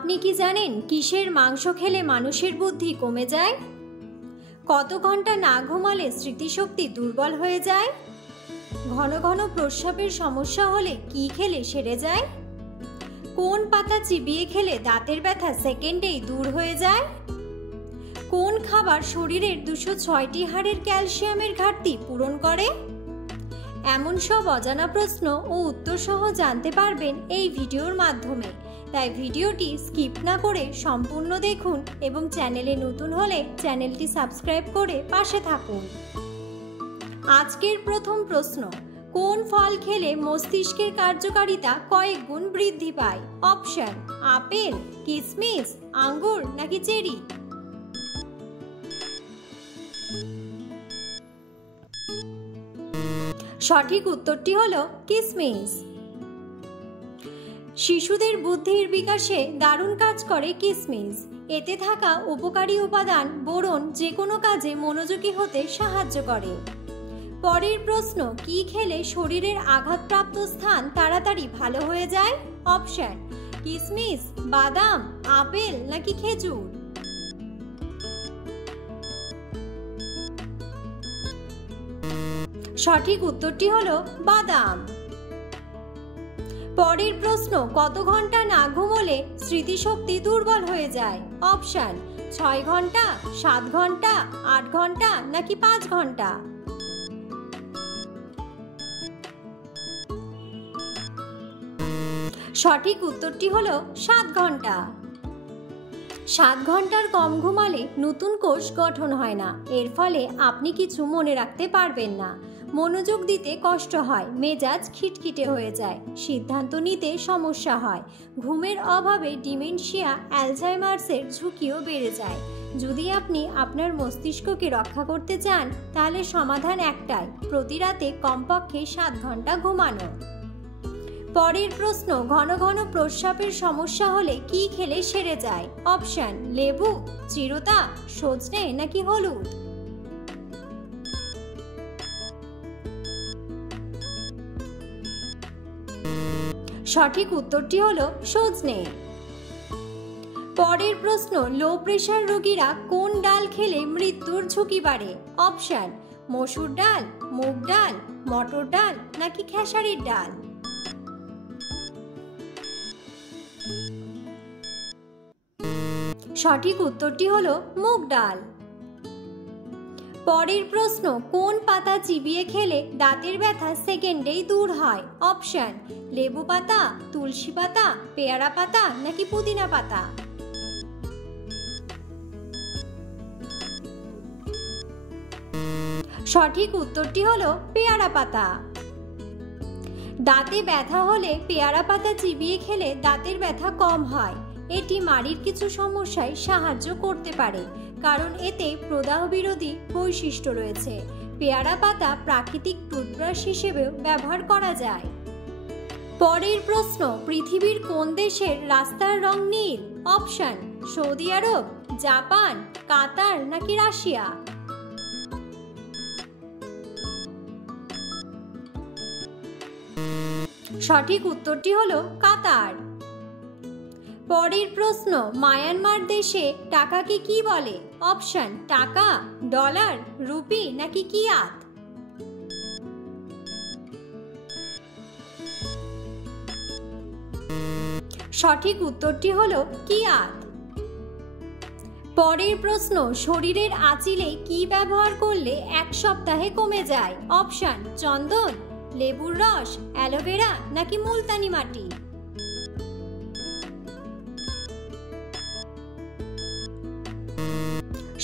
আপনি কি জানেন কিসের মাংস খেলে মানুষের বুদ্ধি কমে যায়? কত ঘন্টা না ঘুমালে স্মৃতিশক্তি দুর্বল হয়ে যায়? ঘন ঘন প্রস্রাবের সমস্যা হলে কি খেলে সেরে যায়? কোন পাতা চিবিয়ে খেলে দাঁতের ব্যথা সেকেন্ডেই দূর হয়ে যায়? কোন খাবার শরীরের 206টি হাড়ের ক্যালসিয়ামের ঘাটতি পূরণ করে? এমন সব অজানা প্রশ্ন ও উত্তর সহ জানতে পারবেন এই ভিডিওর মাধ্যমে। তাই ভিডিওটি স্কিপ না করে সম্পূর্ণ দেখুন এবং চ্যানেলে নতুন হলে চ্যানেলটি সাবস্ক্রাইব করে পাশে থাকুন। আজকের প্রথম প্রশ্ন, কোন ফল খেলে মস্তিষ্কের কার্যকারিতা কয়েক গুণ বৃদ্ধি পায়? অপশন: আপেল, কিশমিশ, আঙ্গুর নাকি চেরি? সঠিক উত্তরটি হলো কিশমিশ। শিশুদের বুদ্ধির বিকাশে দারুণ কাজ করে কিশমিশ। এতে থাকা উপকারী উপাদান বোরন যে কোনো কাজে মনোযোগী হতে সাহায্য করে। পরের প্রশ্ন, কি খেলে শরীরের আঘাতপ্রাপ্ত স্থান তাড়াতাড়ি ভালো হয়ে যায়? অপশন: কিশমিশ, বাদাম, আপেল নাকি খেজুর? সঠিক উত্তরটি হলো বাদাম। পরের প্রশ্ন, কত ঘন্টা না ঘুমোলে স্মৃতিশক্তি দুর্বল হয়ে যায়? অপশন: 6 ঘন্টা, 7 ঘন্টা, 8 ঘন্টা নাকি 5 ঘন্টা? সঠিক উত্তরটি হলো 7 ঘন্টা। 7 ঘন্টার কম ঘুমালে নতুন কোষ গঠন হয় না। এর ফলে আপনি কিছু মনে রাখতে পারবেন না, মনোযোগ দিতে কষ্ট হয়, মেজাজ খিটখিটে হয়ে যায়, সিদ্ধান্ত নিতে সমস্যা হয়। ঘুমের অভাবে ডিমেনশিয়া, অ্যালজাইমার্সের ঝুঁকিও বেড়ে যায়। যদি আপনি আপনার মস্তিষ্ককে রক্ষা করতে চান তাহলে সমাধান একটাই, প্রতি রাতে কমপক্ষে 7 ঘন্টা ঘুমানো। পরের প্রশ্ন, ঘন ঘন প্রস্রাবের সমস্যা হলে কি খেলে সেরে যায়? অপশন: লেবু, চিরতা, সজনে নাকি হলুদ? সঠিক উত্তরটি হলো সজনে। পরের প্রশ্ন, লো প্রেশার রোগীরা কোন ডাল খেলে মৃত্যুর ঝুঁকি বাড়ে? অপশন: মসুর ডাল, মুগ ডাল, মটর ডাল নাকি খেসারির ডাল? সঠিক উত্তরটি হলো মুগ ডাল। পরের প্রশ্ন, কোন পাতা চিবিয়ে খেলে দাঁতের ব্যথা সেকেন্ডেই দূর হয়? অপশন: লেবু পাতা, তুলসী পাতা, পেয়ারা পাতা নাকি পুদিনা পাতা? সঠিক উত্তরটি হলো পেয়ারা পাতা। দাঁতে ব্যথা হলে পেয়ারা পাতা চিবিয়ে খেলে দাঁতের ব্যথা কম হয়। এটি মাড়ির কিছু সমস্যায় সাহায্য করতে পারে, কারণ এতে প্রদাহ বিরোধী বৈশিষ্ট্য রয়েছে। পেয়ারা পাতা প্রাকৃতিক টুথব্রাশ হিসেবেও ব্যবহার করা যায়। পরের প্রশ্ন, পৃথিবীর কোন দেশের রাস্তার রং নীল? অপশন: সৌদি আরব, জাপান, কাতার নাকি রাশিয়া? সঠিক উত্তরটি হলো কাতার। পরের প্রশ্ন, মায়ানমার দেশে টাকাকে কি বলে? অপশন: টাকা, ডলার, রুপি নাকি কিয়াত? সঠিক উত্তরটি হলো কিয়াত। পরের প্রশ্ন, শরীরের আঁচিলে কি ব্যবহার করলে 1 সপ্তাহে কমে যায়? অপশন: চন্দন, লেবুর রস, অ্যালোভেরা নাকি মুলতানি মাটি?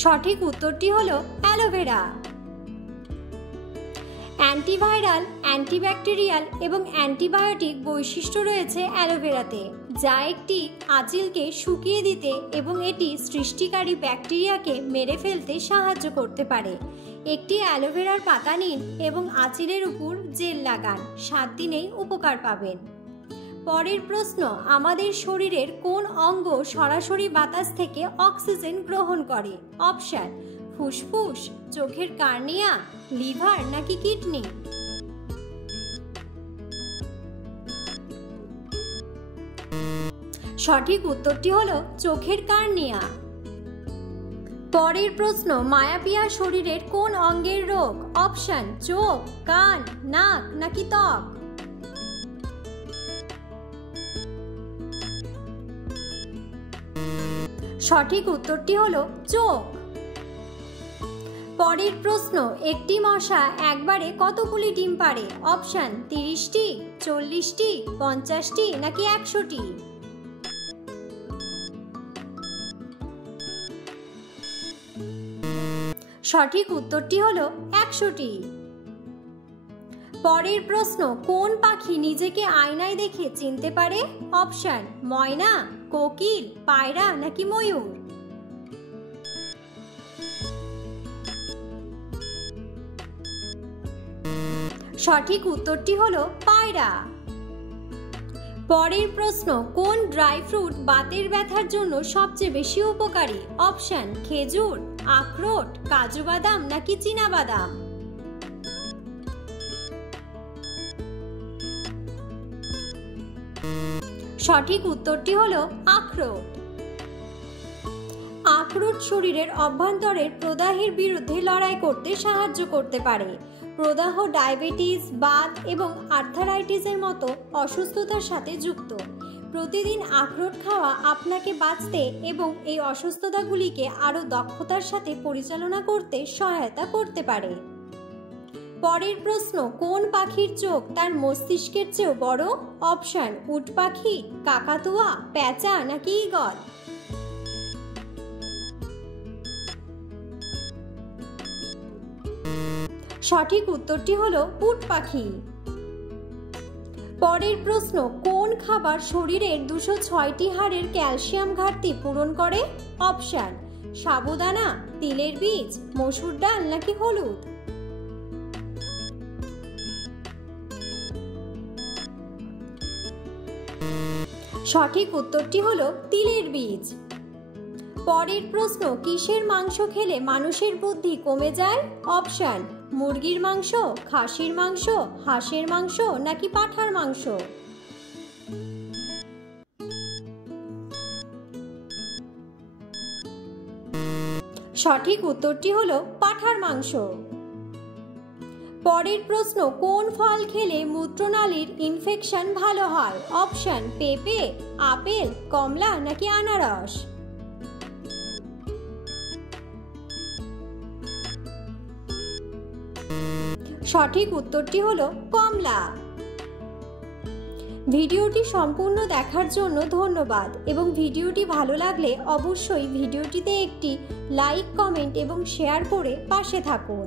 সঠিক উত্তরটি হলো অ্যালোভেরা। অ্যান্টিভাইরাল, অ্যান্টিব্যাকটেরিয়াল এবং অ্যান্টিবায়োটিক বৈশিষ্ট্য রয়েছে অ্যালোভেরাতে, যা একটি আঁচিলকে শুকিয়ে দিতে এবং এটি সৃষ্টিকারী ব্যাকটেরিয়াকে মেরে ফেলতে সাহায্য করতে পারে। একটি অ্যালোভেরার পাতা নিন এবং আঁচিলের উপর জেল লাগান, 7 দিনেই উপকার পাবেন। পরের প্রশ্ন, আমাদের শরীরের কোন অঙ্গ সরাসরি বাতাস থেকে অক্সিজেন গ্রহণ করে? অপশন: ফুসফুস, চোখের কর্নিয়া, লিভার নাকি কিডনি? সঠিক উত্তরটি হলো চোখের কর্নিয়া। পরের প্রশ্ন, মায়াপিয়া শরীরের কোন অঙ্গের রোগ? অপশন চোখ, কান, নাক নাকি ত্বক? সঠিক উত্তরটি হলো চোখ। পরের প্রশ্ন, একটি মশা একবারে কতগুলি ডিম পাড়ে? অপশন 30টি, 40টি, 50টি নাকি 100টি? সঠিক উত্তরটি হলো 100টি। পরের প্রশ্ন, কোন পাখি নিজেকে আয়নায় দেখে চিনতে পারে? অপশন ময়না, কোকিল, পায়রা নাকি ময়ূর? সঠিক উত্তরটি হলো পায়রা। পরের প্রশ্ন, কোন ড্রাই ফ্রুট বাতের ব্যথার জন্য সবচেয়ে বেশি উপকারী? অপশন খেজুর, আখরোট, কাজু বাদাম নাকি চীনা বাদাম? সঠিক উত্তরটি হলো আখরোট। আখরোট শরীরের অভ্যন্তরের প্রদাহের বিরুদ্ধে লড়াই করতে সাহায্য করতে পারে। প্রদাহ ডায়াবেটিস, বাত এবং আর্থারাইটিসের মতো অসুস্থতার সাথে যুক্ত। প্রতিদিন আখরোট খাওয়া আপনাকে বাঁচতে এবং এই অসুস্থতাগুলিকে আরও দক্ষতার সাথে পরিচালনা করতে সহায়তা করতে পারে। পরের প্রশ্ন, কোন পাখির চোখ তার মস্তিষ্কের চেয়েও বড়? অপশন উট পাখি, কাকাতুয়া, পেঁচা নাকি ঈগল? সঠিক উত্তরটি হলো উট পাখি। পরের প্রশ্ন, কোন খাবার শরীরের 206টি হাড়ের ক্যালসিয়াম ঘাটতি পূরণ করে? অপশন সাবুদানা, তিলের বীজ, মসুর ডাল নাকি হলুদ? সঠিক উত্তরটি হলো তিলের বীজ। পরের প্রশ্ন, কিসের মাংস খেলে মানুষের বুদ্ধি কমে যায়? অপশন মুরগির মাংস, খাসির মাংস, হাঁসের মাংস নাকি পাঁঠার মাংস? সঠিক উত্তরটি হলো পাঁঠার মাংস। পরের প্রশ্ন, কোন ফল খেলে মূত্রনালীর ইনফেকশন ভালো হয়? অপশন পেঁপে, আপেল, কমলা নাকি আনারস? সঠিক উত্তরটি হলো কমলা। ভিডিওটি সম্পূর্ণ দেখার জন্য ধন্যবাদ এবং ভিডিওটি ভালো লাগলে অবশ্যই ভিডিওটিতে একটি লাইক, কমেন্ট এবং শেয়ার করে পাশে থাকুন।